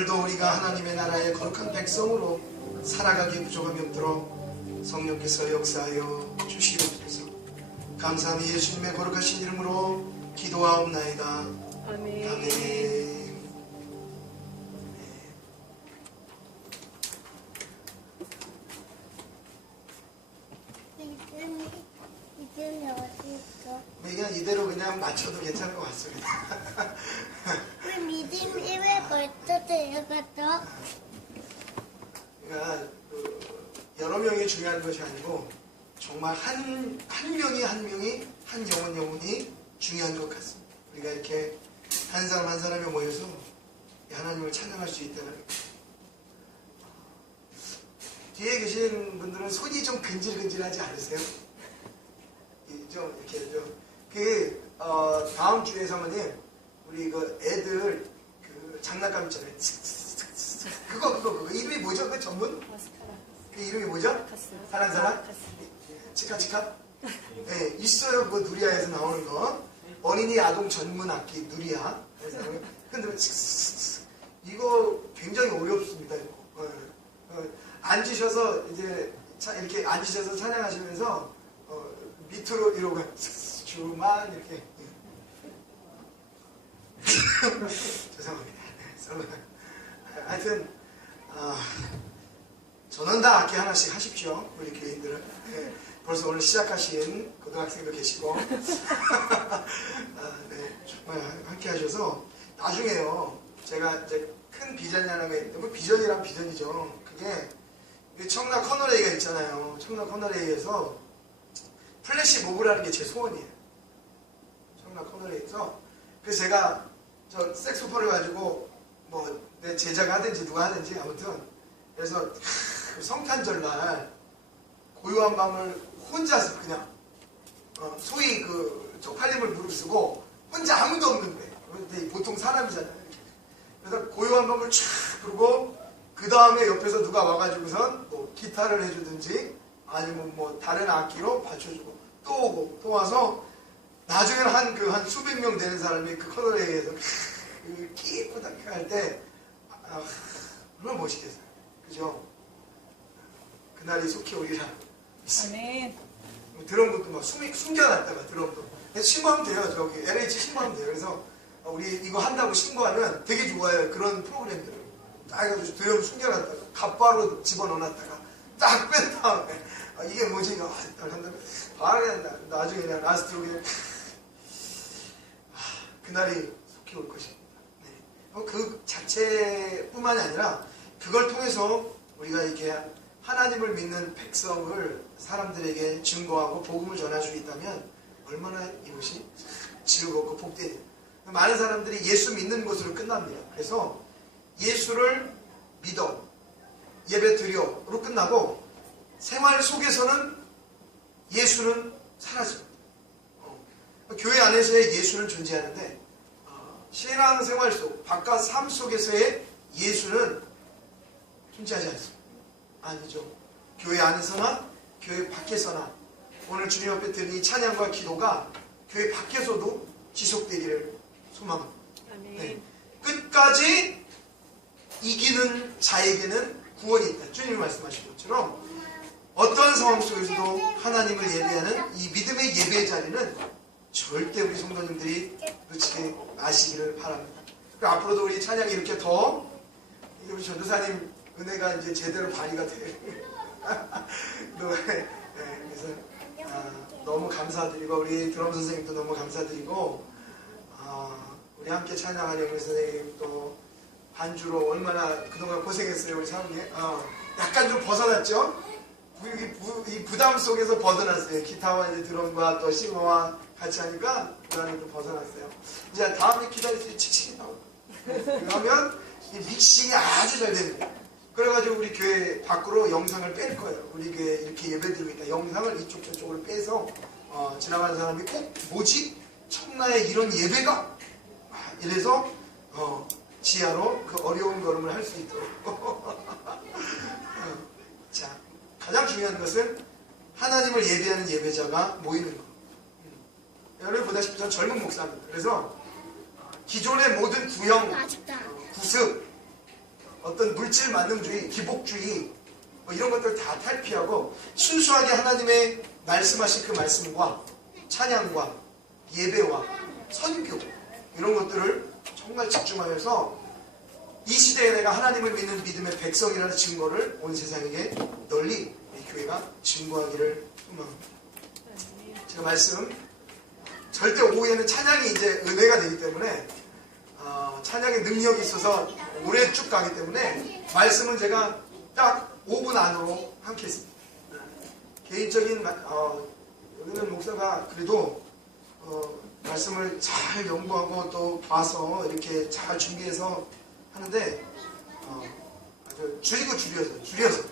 오늘도 우리가 하나님의 나라의 거룩한 백성으로 살아가기에 부족함이 없도록 성령께서 역사하여 주시옵소서. 감사하며 예수님의 거룩하신 이름으로 기도하옵나이다. 아멘. 아멘. 이름이 어디 있어? 그냥 이대로 그냥 맞춰도 괜찮을 것 같습니다. 우리 믿음이 왜 벌써 데려갔어? 그러니까 여러 명이 중요한 것이 아니고 정말 한 명이 한 영혼이 중요한 것 같습니다. 우리가 이렇게 한 사람 한 사람이 모여서 하나님을 찬양할 수 있다는 것. 뒤에 계신 분들은 손이 좀 근질근질하지 않으세요? 좀 이렇게 다음 주에 사모님 우리 그 애들 그 장난감 있잖아요. 그거 이름이 뭐죠? 그 전문? 마스카라. 그 이름이 뭐죠? 사랑 사랑? 치카? 네, 있어요. 그 누리아에서 나오는 거. 어린이 아동 전문 악기 누리아. 근데 이거 굉장히 어렵습니다. 이거. 앉으셔서 이제 이렇게 앉으셔서 찬양하시면서 밑으로 이러고 주만 이렇게. 죄송합니다. 하여튼 저는 다 악기 하나씩 하십시오. 우리 교인들은. 네, 벌써 오늘 시작하신 고등학생도 계시고 네, 정말 함께 하셔서 나중에요. 제가 이제 큰 비전이 하나가 있는데 뭐 비전이란 비전이죠. 그게 청라 커널레이가 있잖아요. 청라 커널레이에서 플래시 몹을 하는 게 제 소원이에요. 청라 커널레이에서. 그래서 제가 저 색소폰을 가지고 뭐 내 제자가 하든지 누가 하든지 아무튼 그래서 성탄절날 고요한 밤을 혼자서 그냥 소위 그 쪽팔림을 무릅쓰고 혼자 아무도 없는데 근데 보통 사람이잖아요. 그래서 고요한 밤을 쫙 부르고 그 다음에 옆에서 누가 와가지고선 뭐 기타를 해주든지 아니면 뭐 다른 악기로 받쳐주고 또 오고 또 와서 나중에는 한 수백 명 되는 사람이 그 커널레이에서 끼뿌닥 할 때 얼마나 멋있겠어요. 그죠? 그날이 속히 오리라. 아멘. 드럼도 막 숨겨놨다가 드럼도 신고하면 돼요. 저기 LH 신고하면 돼요. 그래서 우리 이거 한다고 신고하면 되게 좋아요. 그런 프로그램들을 딱 해가지고 드럼 숨겨놨다가 갑바로 집어넣어놨다가 딱 뺀 다음에 이게 뭐지? 이거 딱 한다면 바로 나중에 그냥 라스트로 그냥 그날이 속히 올 것입니다. 네. 그 자체뿐만이 아니라 그걸 통해서 우리가 이렇게 하나님을 믿는 백성을 사람들에게 증거하고 복음을 전할 수 있다면 얼마나 이것이 즐겁고 복되냐. 많은 사람들이 예수 믿는 것으로 끝납니다. 그래서 예수를 믿어 예배 드려로 끝나고 생활 속에서는 예수는 사라집니다. 교회 안에서의 예수는 존재하는데 신앙생활 속 바깥 삶 속에서의 예수는 존재하지 않습니다. 아니죠. 교회 안에서나 교회 밖에서나 오늘 주님 앞에 드린 이 찬양과 기도가 교회 밖에서도 지속되기를 소망합니다. 네. 끝까지 이기는 자에게는 구원이 있다. 주님이 말씀하신 것처럼 어떤 상황 속에서도 하나님을 예배하는 이 믿음의 예배의 자리는 절대 우리 성도님들이 놓치지 마시기를 바랍니다. 앞으로도 우리 찬양이 이렇게 더 우리 전도사님 은혜가 이제 제대로 발휘가 돼요. 그래서 너무 감사드리고 우리 드럼 선생님도 너무 감사드리고 우리 함께 찬양하려고 선생님 또 반주로 얼마나 그동안 고생했어요. 우리 사모님 약간 좀 벗어났죠? 이 부담 속에서 벗어났어요. 기타와 이제 드럼과 또 싱어와 같이 하니까 부담이 좀 벗어났어요. 이제 다음에 기다릴 때 칙칙이 나오고 그러면 이 믹싱이 아주 잘 됩니다. 그래가지고 우리 교회 밖으로 영상을 뺄 거예요. 우리 교회 이렇게 예배드리고 있다. 영상을 이쪽 저쪽으로 빼서 지나가는 사람이 꼭 뭐지? 청라에 이런 예배가? 이래서 지하로 그 어려운 걸음을 할 수 있도록 자, 가장 중요한 것은 하나님을 예배하는 예배자가 모이는 것. 여러분 보다시피 저는 젊은 목사입니다. 그래서 기존의 모든 구형, 구습, 어떤 물질 만능주의, 기복주의 뭐 이런 것들 다 탈피하고 순수하게 하나님의 말씀하신 그 말씀과 찬양과 예배와 선교 이런 것들을 정말 집중하여서 이 시대에 내가 하나님을 믿는 믿음의 백성이라는 증거를 온 세상에게 널리 이 교회가 증거하기를 소망합니다. 제가 말씀 절대 오후에는 찬양이 이제 은혜가 되기 때문에 찬양의 능력이 있어서 오래 쭉 가기 때문에 말씀은 제가 딱 5분 안으로 함께 했습니다. 개인적인 여기는 목사가 그래도 말씀을 잘 연구하고 또 봐서 이렇게 잘 준비해서 하는데 아주 줄여서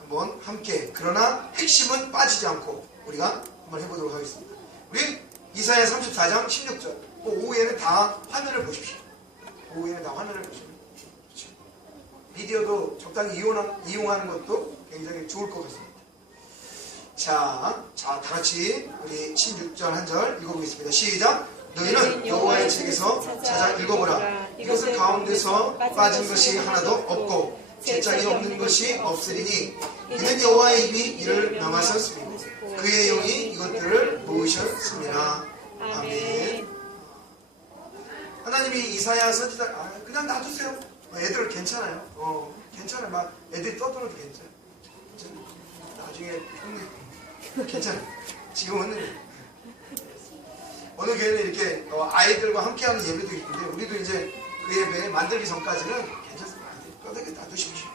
한번 함께 그러나 핵심은 빠지지 않고 우리가 한번 해보도록 하겠습니다. 우리 이사야 34장 16절 오후에는 다 화면을 보십시오. 오후에는 다 화면을 보시면 그렇죠. 미디어도 적당히 이용하는 것도 굉장히 좋을 것 같습니다. 자, 다 같이 우리 16절 한 절 읽어보겠습니다. 시작! 너희는 여호와의 책에서 찾아 읽어보라. 이것은 가운데서 빠진 것이 하나도 없고 제짝이 없는 것이 없으리니 이는 여호와의 입이 이를 명하셨으며 그의 영이 이것들을 모으셨습니다. 아멘. 하나님이 이사야 선지자 그냥 놔두세요. 애들 괜찮아요. 괜찮아요. 막 애들이 떠들어도 괜찮아요. 나중에 괜찮아요. 지금은 어느 교회는 이렇게 아이들과 함께하는 예배도 있는데 우리도 이제 그 예배 만들기 전까지는 괜찮습니다. 떠들게 놔두십시오.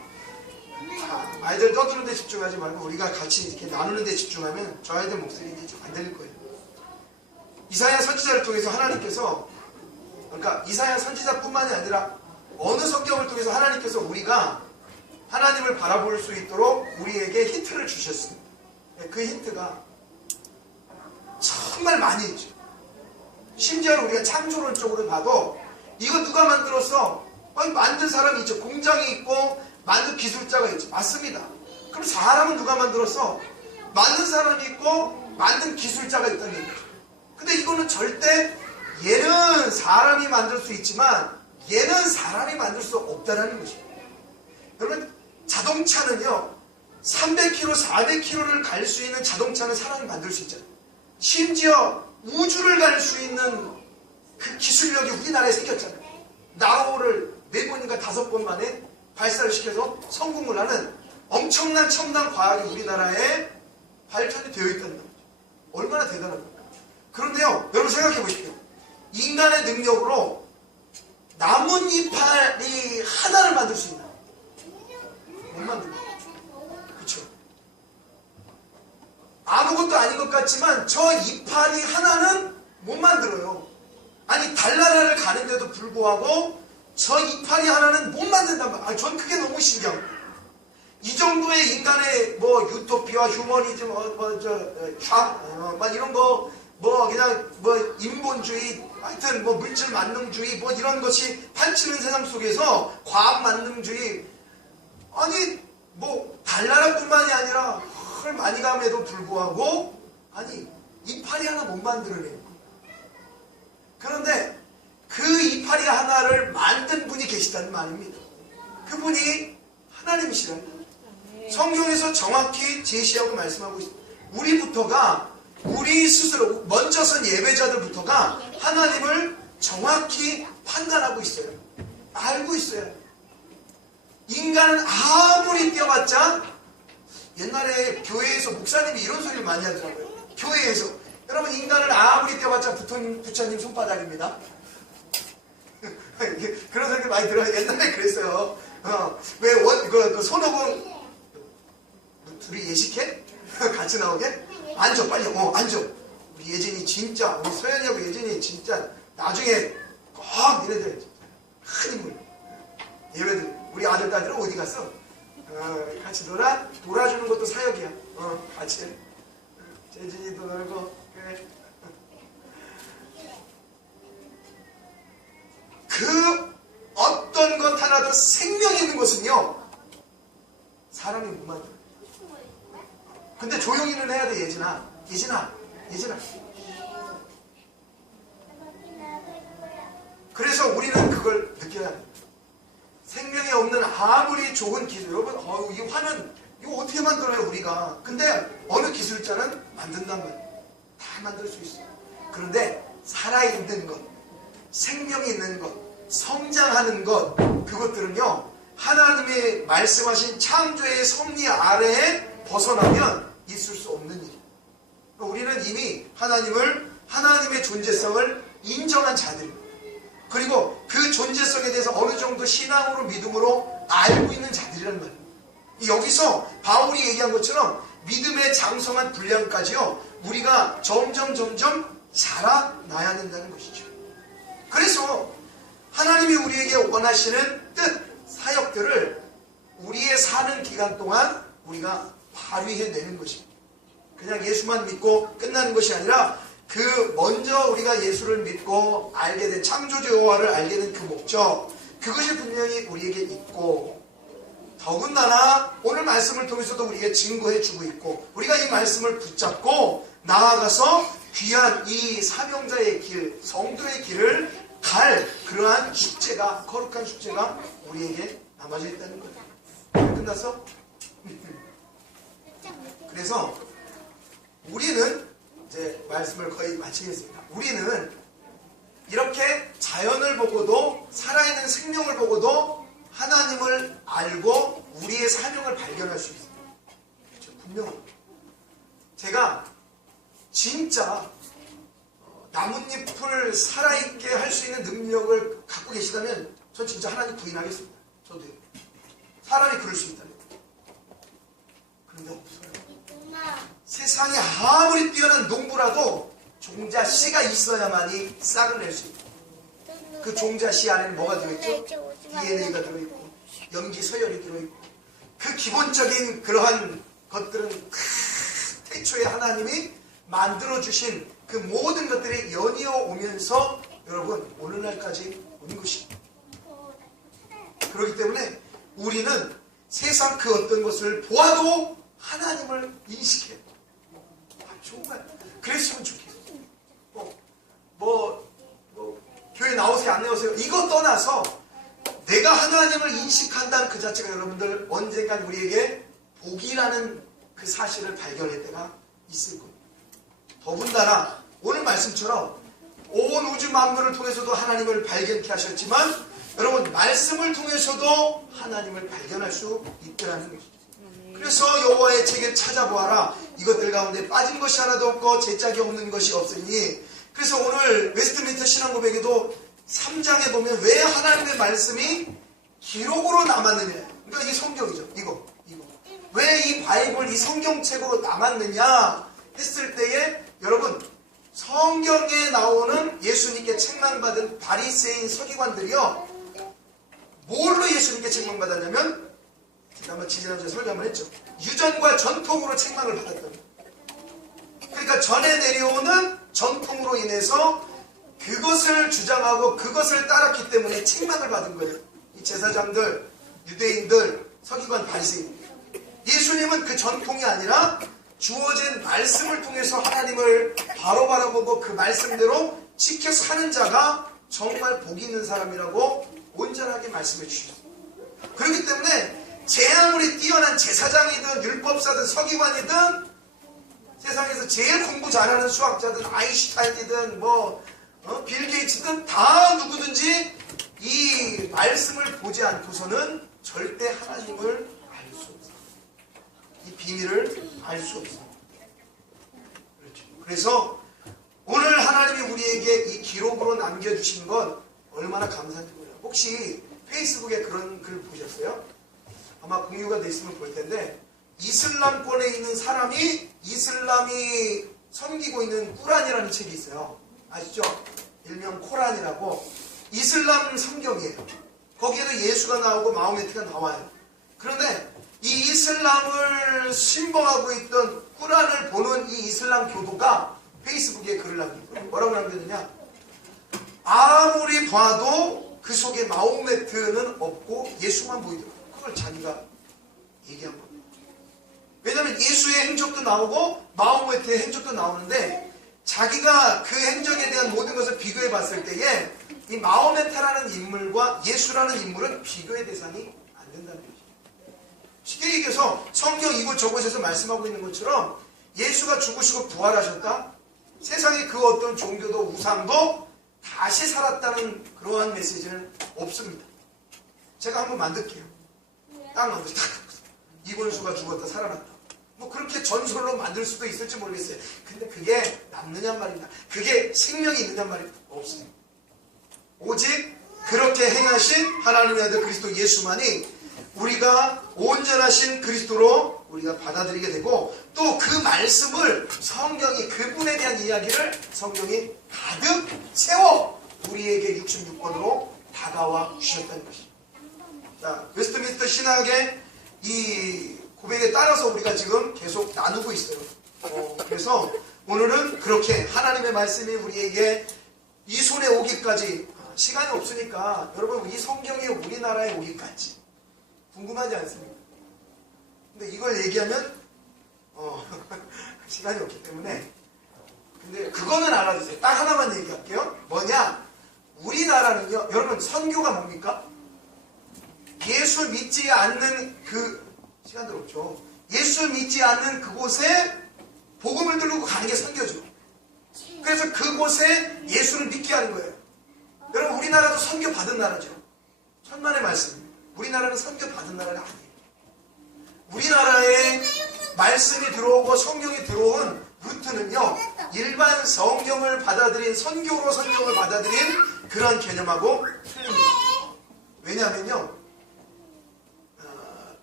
아이들 떠드는 데 집중하지 말고 우리가 같이 이렇게 나누는 데 집중하면 저 아이들 목소리 이제 좀 안 들릴 거예요. 이사야 선지자를 통해서 하나님께서 그러니까 이사야 선지자뿐만이 아니라 어느 성경을 통해서 하나님께서 우리가 하나님을 바라볼 수 있도록 우리에게 힌트를 주셨습니다. 그 힌트가 정말 많이 있죠. 심지어 우리가 창조론적으로 봐도 이거 누가 만들었어? 만든 사람이 있죠. 공장이 있고 만든 기술자가 있죠. 맞습니다. 그럼 사람은 누가 만들었어? 만든 사람이 있고 만든 기술자가 있다는 얘기죠. 근데 이거는 절대 얘는 사람이 만들 수 있지만 얘는 사람이 만들 수 없다는 것입니다. 여러분 자동차는요 300km, 400km를 갈 수 있는 자동차는 사람이 만들 수 있잖아요. 심지어 우주를 갈 수 있는 그 기술력이 우리나라에 생겼잖아요. 나로를 4번인가 5번 만에 발사를 시켜서 성공을 하는 엄청난 첨단 과학이 우리나라에 발전이 되어 있다는 거죠. 얼마나 대단한 겁니까? 그런데요, 여러분 생각해 보십시오. 인간의 능력으로 나뭇이파리 하나를 만들 수 있나요? 못 만듭니다. 그렇죠? 아무것도 아닌 것 같지만 저 이파리 하나는 못 만들어요. 아니 달나라를 가는데도 불구하고 저 이파리 하나는 못 만든단 말이에요. 전 그게 너무 신기합니다. 이 정도의 인간의 뭐 유토피아, 휴머니즘, 막 이런 거, 그냥 인본주의, 하여튼 물질 만능주의, 이런 것이 판치는 세상 속에서 과학 만능주의, 아니 달나라뿐만이 아니라 많이 감에도 불구하고 이파리 하나 못 만들어내요. 그런데 그 이파리 하나를 만든 분이 계시다는 말입니다. 그분이 하나님이시라는 거예요. 성경에서 정확히 제시하고 말씀하고 있습니다. 우리 스스로 먼저 선 예배자들부터가 하나님을 정확히 판단하고 있어요. 알고 있어요. 인간은 아무리 뛰어봤자 옛날에 교회에서 목사님이 이런 소리를 많이 하더라고요. 교회에서 여러분 인간은 아무리 뛰어봤자 부처님 손바닥입니다. 그런 소리 많이 들어요. 옛날에 그랬어요. 왜 손오공 둘이 예식해? 같이 나오게? 앉아 빨리. 앉아. 우리 예진이 진짜 우리 소연이하고 예진이 진짜 나중에 꼭 니네들 큰 인물. 얘네들 우리 아들 딸들은 어디 갔어? 같이 놀아주는 것도 사역이야. 같이 재진이도 놀고 그래. 그 어떤 것 하나도 생명이 있는 것은요 사람이 못 만들어요. 근데 조용히는 해야 돼. 예진아 그래서 우리는 그걸 느껴야 합니다. 생명이 없는 좋은 기술. 여러분, 이 화면 이거 어떻게 만들어요 우리가? 근데 어느 기술자는 만든단 말이에요. 다 만들 수 있어요. 그런데 살아있는 것, 생명이 있는 것, 성장하는 것, 그것들은요 하나님의 말씀하신 창조의 섭리 아래에 벗어나면 있을 수 없는 일이에요. 우리는 이미 하나님의 존재성을 인정한 자들입니다. 그리고 그 존재성에 대해서 어느 정도 신앙으로 믿음으로 알고 있는 자들이란 말이에요. 여기서 바울이 얘기한 것처럼 믿음의 장성한 분량까지요 우리가 점점 자라나야 된다는 것이죠. 그래서 하나님이 우리에게 원하시는 뜻, 사역들을 우리의 사는 기간 동안 우리가 발휘해내는 것입니다. 그냥 예수만 믿고 끝나는 것이 아니라 먼저 우리가 예수를 믿고 알게 된 창조주 여호와를 알게 된 그 목적, 그것이 분명히 우리에게 있고, 더군다나 오늘 말씀을 통해서도 우리에게 증거해주고 있고, 우리가 이 말씀을 붙잡고 나아가서 귀한 이 사명자의 길, 성도의 길을 갈 그러한 숙제가, 거룩한 숙제가 우리에게 남아져 있다는 거예요. 끝났어? 그래서 우리는 이제 말씀을 거의 마치겠습니다. 우리는 이렇게 자연을 보고도, 살아있는 생명을 보고도 하나님을 알고 우리의 사명을 발견할 수 있습니다. 그렇죠? 분명합니다. 제가 진짜 나뭇잎을 살아있게 할 수 있는 능력을 갖고 계시다면 전 진짜 하나님 부인하겠습니다. 저도요. 사람이 그럴 수 있다면. 그런데 없어요. 세상에 아무리 뛰어난 농부라도 종자 씨가 있어야만이 싹을 낼 수 있다. 그 종자 씨 안에는 뭐가 들어있죠? DNA가 들어있고 염기 서열이 들어있고, 그 기본적인 그러한 것들은 태초에 하나님이 만들어주신 그 모든 것들이 연이어 오면서 여러분 오늘날까지 온 것입니다. 그렇기 때문에 우리는 세상 그 어떤 것을 보아도 하나님을 인식해요. 정말 그랬으면 좋겠어요. 교회 나오세요 안 나오세요 이거 떠나서 내가 하나님을 인식한다는 그 자체가 여러분들 언젠간 우리에게 복이라는 그 사실을 발견할 때가 있을 겁니다. 더군다나 오늘 말씀처럼 온 우주 만물을 통해서도 하나님을 발견케 하셨지만 여러분 말씀을 통해서도 하나님을 발견할 수 있더라는 것입니다. 그래서 여호와의 책을 찾아보아라. 이것들 가운데 빠진 것이 하나도 없고 제짝이 없는 것이 없으니. 그래서 오늘 웨스트민스터 신앙고백에도 3장에 보면 왜 하나님의 말씀이 기록으로 남았느냐. 그러니까 이게 성경이죠. 이거. 왜 이 바이블, 이 성경책으로 남았느냐 했을 때에 여러분 성경에 나오는 예수님께 책망받은 바리새인 서기관들이요. 뭘로 예수님께 책망받았냐면 제가 한번 지지난주에 설교 한번 했죠. 유전과 전통으로 책망을 받았다. 그러니까 전에 내려오는 전통으로 인해서 그것을 주장하고 그것을 따랐기 때문에 책망을 받은 거예요. 이 제사장들, 유대인들, 서기관, 바리새인. 예수님은 그 전통이 아니라 주어진 말씀을 통해서 하나님을 바로 바라보고 그 말씀대로 지켜 사는 자가 정말 복 있는 사람이라고 온전하게 말씀해 주셨어요. 그렇기 때문에 제 아무리 뛰어난 제사장이든 율법사든 서기관이든 세상에서 제일 공부 잘하는 수학자든 아인슈타인이든 빌 게이츠든 다 누구든지 이 말씀을 보지 않고서는 절대 하나님을 알 수 없어요. 이 비밀을 알 수 없어요. 그렇죠. 그래서 오늘 하나님이 우리에게 이 기록으로 남겨주신 건 얼마나 감사한지 몰라요. 혹시 페이스북에 그런 글 보셨어요? 아마 공유가 돼 있으면 볼 텐데 이슬람권에 있는 사람이 이슬람이 섬기고 있는 꾸란이라는 책이 있어요. 아시죠? 일명 코란이라고 이슬람 성경이에요. 거기에도 예수가 나오고 마호메트가 나와요. 그런데 이 이슬람을 신봉하고 있던 꾸란을 보는 이 이슬람 교도가 페이스북에 글을 남깁니다. 뭐라고 남겼느냐? 아무리 봐도 그 속에 마호메트는 없고 예수만 보이더라고요. 그걸 자기가 얘기한 겁니다. 왜냐하면 예수의 행적도 나오고 마호메트의 행적도 나오는데 자기가 그 행적에 대한 모든 것을 비교해 봤을 때에 이 마호메트라는 인물과 예수라는 인물은 비교의 대상이 안 된다는 것입니다. 쉽게 얘기해서 성경 이곳저곳에서 말씀하고 있는 것처럼 예수가 죽으시고 부활하셨다. 세상에 그 어떤 종교도 우상도 다시 살았다는 그러한 메시지는 없습니다. 제가 한번 만들게요. 딱 만들어서 딱 이권수가 죽었다 살아났다. 뭐 그렇게 전설로 만들 수도 있을지 모르겠어요. 근데 그게 남느냐 말이냐, 그게 생명이 있느냐 말이냐, 없습니다. 오직 그렇게 행하신 하나님의 아들 그리스도 예수만이 우리가 온전하신 그리스도로 우리가 받아들이게 되고, 또 그 말씀을 성경이, 그분에 대한 이야기를 성경이 가득 세워 우리에게 66권으로 다가와 주셨다는 것입니다. 자, 웨스트민스터 신학의 이 고백에 따라서 우리가 지금 계속 나누고 있어요. 그래서 오늘은 그렇게 하나님의 말씀이 우리에게 이 손에 오기까지, 시간이 없으니까 여러분 이 성경이 우리나라에 오기까지 궁금하지 않습니까? 근데 이걸 얘기하면 시간이 없기 때문에, 근데 그거는 알아두세요. 딱 하나만 얘기할게요. 뭐냐? 우리나라는요, 여러분 선교가 뭡니까? 예수 믿지 않는 시간들 없죠. 예수 믿지 않는 그곳에 복음을 들고 가는 게 선교죠. 그래서 그곳에 예수를 믿게 하는 거예요. 여러분 우리나라도 선교 받은 나라죠. 천만의 말씀입니다. 우리나라는 선교 받은 나라가 아니에요. 우리나라에 말씀이 들어오고 성경이 들어온 루트는요, 일반 성경을 받아들인, 선교로 성경을 받아들인 그런 개념하고 틀립니다. 왜냐하면요,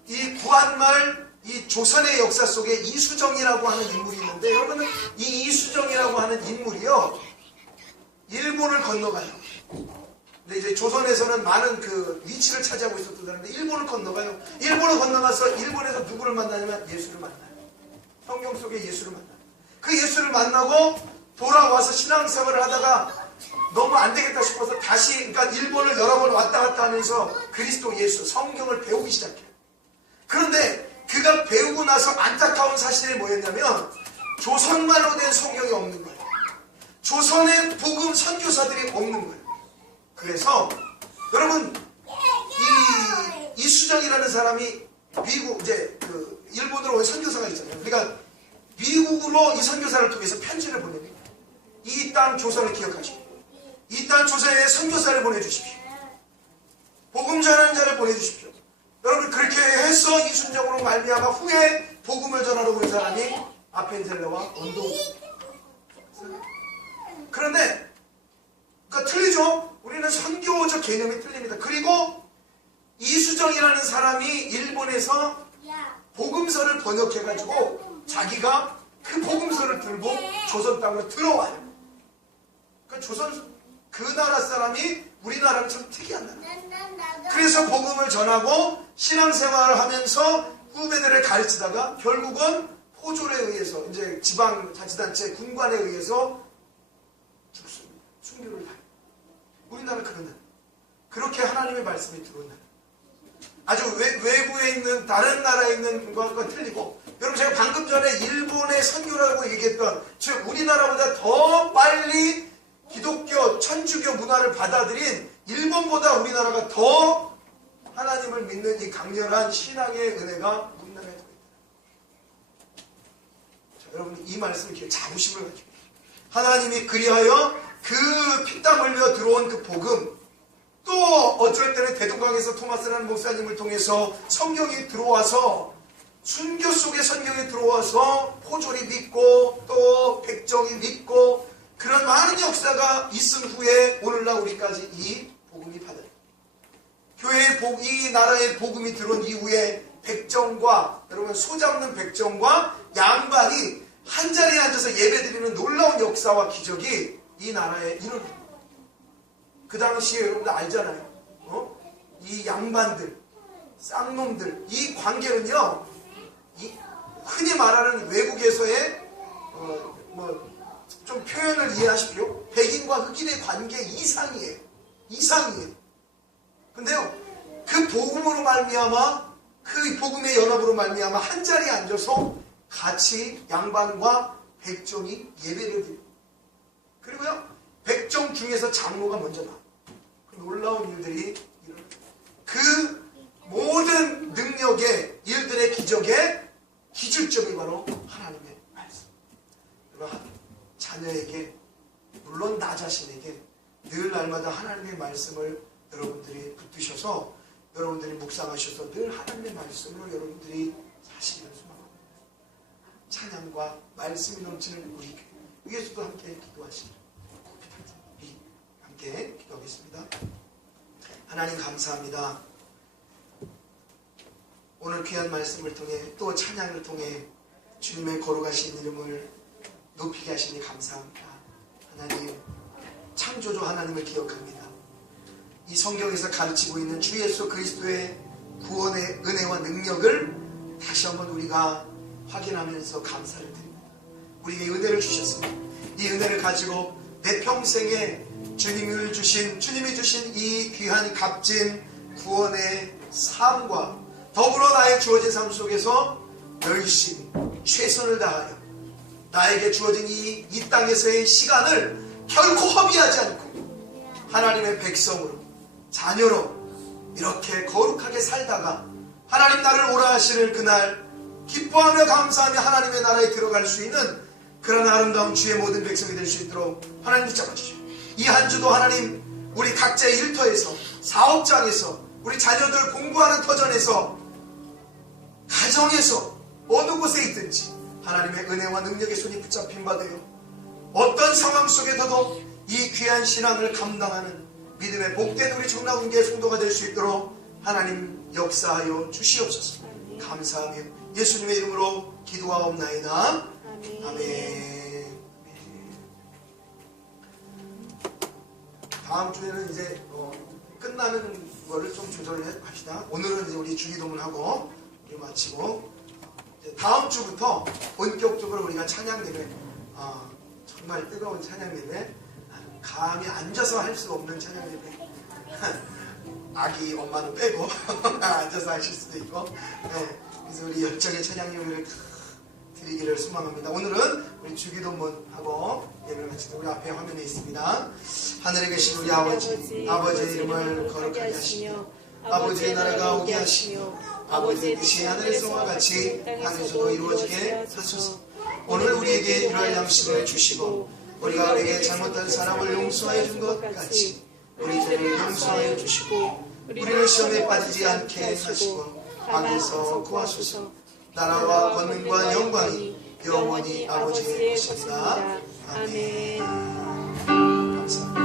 이 구한말, 이 조선의 역사 속에 이수정이라고 하는 인물이 있는데, 여러분은 이 이수정이라고 하는 인물이요, 일본을 건너가요. 근데 이제 조선에서는 많은 그 위치를 차지하고 있었던 사람인데 일본을 건너가요. 일본을 건너가서 일본에서 누구를 만나냐면 예수를 만나요. 성경 속에 예수를 만나요. 그 예수를 만나고 돌아와서 신앙생활을 하다가 너무 안 되겠다 싶어서 다시, 그러니까 일본을 여러 번 왔다 갔다 하면서 그리스도 예수, 성경을 배우기 시작해요. 그런데 그가 배우고 나서 안타까운 사실이 뭐였냐면 조선말로 된 성경이 없는 거예요. 조선의 복음 선교사들이 없는 거예요. 그래서 여러분 이수정이라는 사람이 미국, 이제 그 일본으로 온 선교사가 있잖아요. 그러니까 미국으로 이 선교사를 통해서 편지를 보냅니다. 이 땅 조선을 기억하시고 이 땅 조선에 선교사를 보내주십시오. 복음 전하는 자를 보내주십시오. 여러분 그렇게 해서 이순정으로 말미암아 후에 복음을 전하러 온 사람이 아펜젤레와 언도우입니다. 그런데 그러니까 틀리죠? 우리는 선교적 개념이 틀립니다. 그리고 이수정이라는 사람이 일본에서 복음서를 번역해가지고 자기가 그 복음서를 들고 조선 땅으로 들어와요. 그러니까 조선, 그 나라 사람이 우리나라는 참 특이한 나라. 그래서 복음을 전하고 신앙생활을 하면서 후배들을 가르치다가 결국은 포졸에 의해서, 이제 지방자치단체 군관에 의해서 죽습니다. 순교를 당해요. 우리나라는 그런 나라. 그렇게 하나님의 말씀이 들어온 나라. 아주 외부에 있는 다른 나라에 있는 것과 틀리고, 여러분 제가 방금 전에 일본의 선교라고 얘기했던, 즉 우리나라보다 더 빨리 기독교, 천주교 문화를 받아들인 일본보다 우리나라가 더 하나님을 믿는 이 강렬한 신앙의 은혜가 우리나라에 더 있다. 자, 여러분 이 말씀을 이렇게 자부심을 가지고, 하나님이 그리하여 그 피땀 흘려 들어온 그 복음, 또 어쩔 때는 대동강에서 토마스라는 목사님을 통해서 성경이 들어와서, 순교 속에 성경이 들어와서 포졸이 믿고 또 백정이 믿고, 그런 많은 역사가 있은 후에 오늘날 우리까지 이 복음이 받아요. 교회의 이 나라의 복음이 들어온 이후에 백정과, 여러분 소 잡는 백정과 양반이 한자리에 앉아서 예배드리는 놀라운 역사와 기적이 이 나라에 일어납니다. 그 당시에 여러분들 알잖아요. 이 양반들, 쌍놈들, 이 관계는요, 흔히 말하는 외국에서의 좀 표현을 이해하십시오. 백인과 흑인의 관계 이상이에요. 근데요, 그 복음으로 말미암아, 그 복음의 연합으로 말미암아 한 자리에 앉아서 같이 양반과 백정이 예배를 드립니다. 그리고요, 백정 중에서 장로가 먼저 나와. 그 놀라운 일들이 일어납니다. 그 모든 능력의 일들의 말씀을 여러분들이 붙드셔서 여러분들이 묵상하셔서 늘 하나님의 말씀으로 여러분들이 사시기를 소망합니다. 찬양과 말씀이 넘치는 우리 교회 위에서도 함께 기도하시기를 함께 기도하겠습니다. 하나님 감사합니다. 오늘 귀한 말씀을 통해 또 찬양을 통해 주님의 거룩하신 이름을 높이게 하시니 감사합니다. 하나님, 창조주 하나님을 기억합니다. 이 성경에서 가르치고 있는 주 예수 그리스도의 구원의 은혜와 능력을 다시 한번 우리가 확인하면서 감사를 드립니다. 우리에게 은혜를 주셨습니다. 이 은혜를 가지고 내 평생에 주님이 주신 이 귀한 값진 구원의 삶과 더불어 나의 주어진 삶 속에서 열심히 최선을 다하여 나에게 주어진 이 땅에서의 시간을 결코 허비하지 않고 하나님의 백성으로 자녀로 이렇게 거룩하게 살다가 하나님 나를 오라 하시는 그날 기뻐하며 감사하며 하나님의 나라에 들어갈 수 있는 그런 아름다운 주의 모든 백성이 될 수 있도록 하나님 붙잡아 주시오. 이 한 주도 하나님 우리 각자의 일터에서 사업장에서 우리 자녀들 공부하는 터전에서 가정에서 어느 곳에 있든지 하나님의 은혜와 능력의 손이 붙잡힌 바 되어 어떤 상황 속에서도 이 귀한 신앙을 감당하는 믿음의 복된 우리 청라군교회 성도가 될 수 있도록 하나님 역사하여 주시옵소서. 감사하며 예수님의 이름으로 기도하옵나이다. 아멘. 다음 주에는 이제 끝나는 거를 좀 조절을 합시다. 오늘은 이제 우리 주기도문하고 우리 마치고 다음 주부터 본격적으로 우리가 찬양 예배, 정말 뜨거운 찬양 예배, 감히 앉아서 할 수 없는 찬양 예배, 아기 엄마는 빼고 앉아서 하실 수도 있고, 네, 그래서 우리 열정의 찬양 예배를 드리기를 소망합니다. 오늘은 우리 주기도문하고 예배를 마치고 우리 앞에 화면에 있습니다. 하늘에 계신 우리 아버지, 아버지의 이름을 거룩하게 하시며 아버지의 나라가 오게 하시며 아버지의 뜻이 하늘에서와 같이 땅에서도 이루어지게 하소서. 오늘 우리에게 일할 양식을 주시고 우리가 우리에게 잘못한 사람을 용서하여 준 것 같이 우리 죄를 용서하여 주시고 우리를 시험에 빠지지 않게 하시고 악에서 구하소서. 나라와 권능과 영광이 영원히 아버지의 것입니다. 아멘. 감사합니다.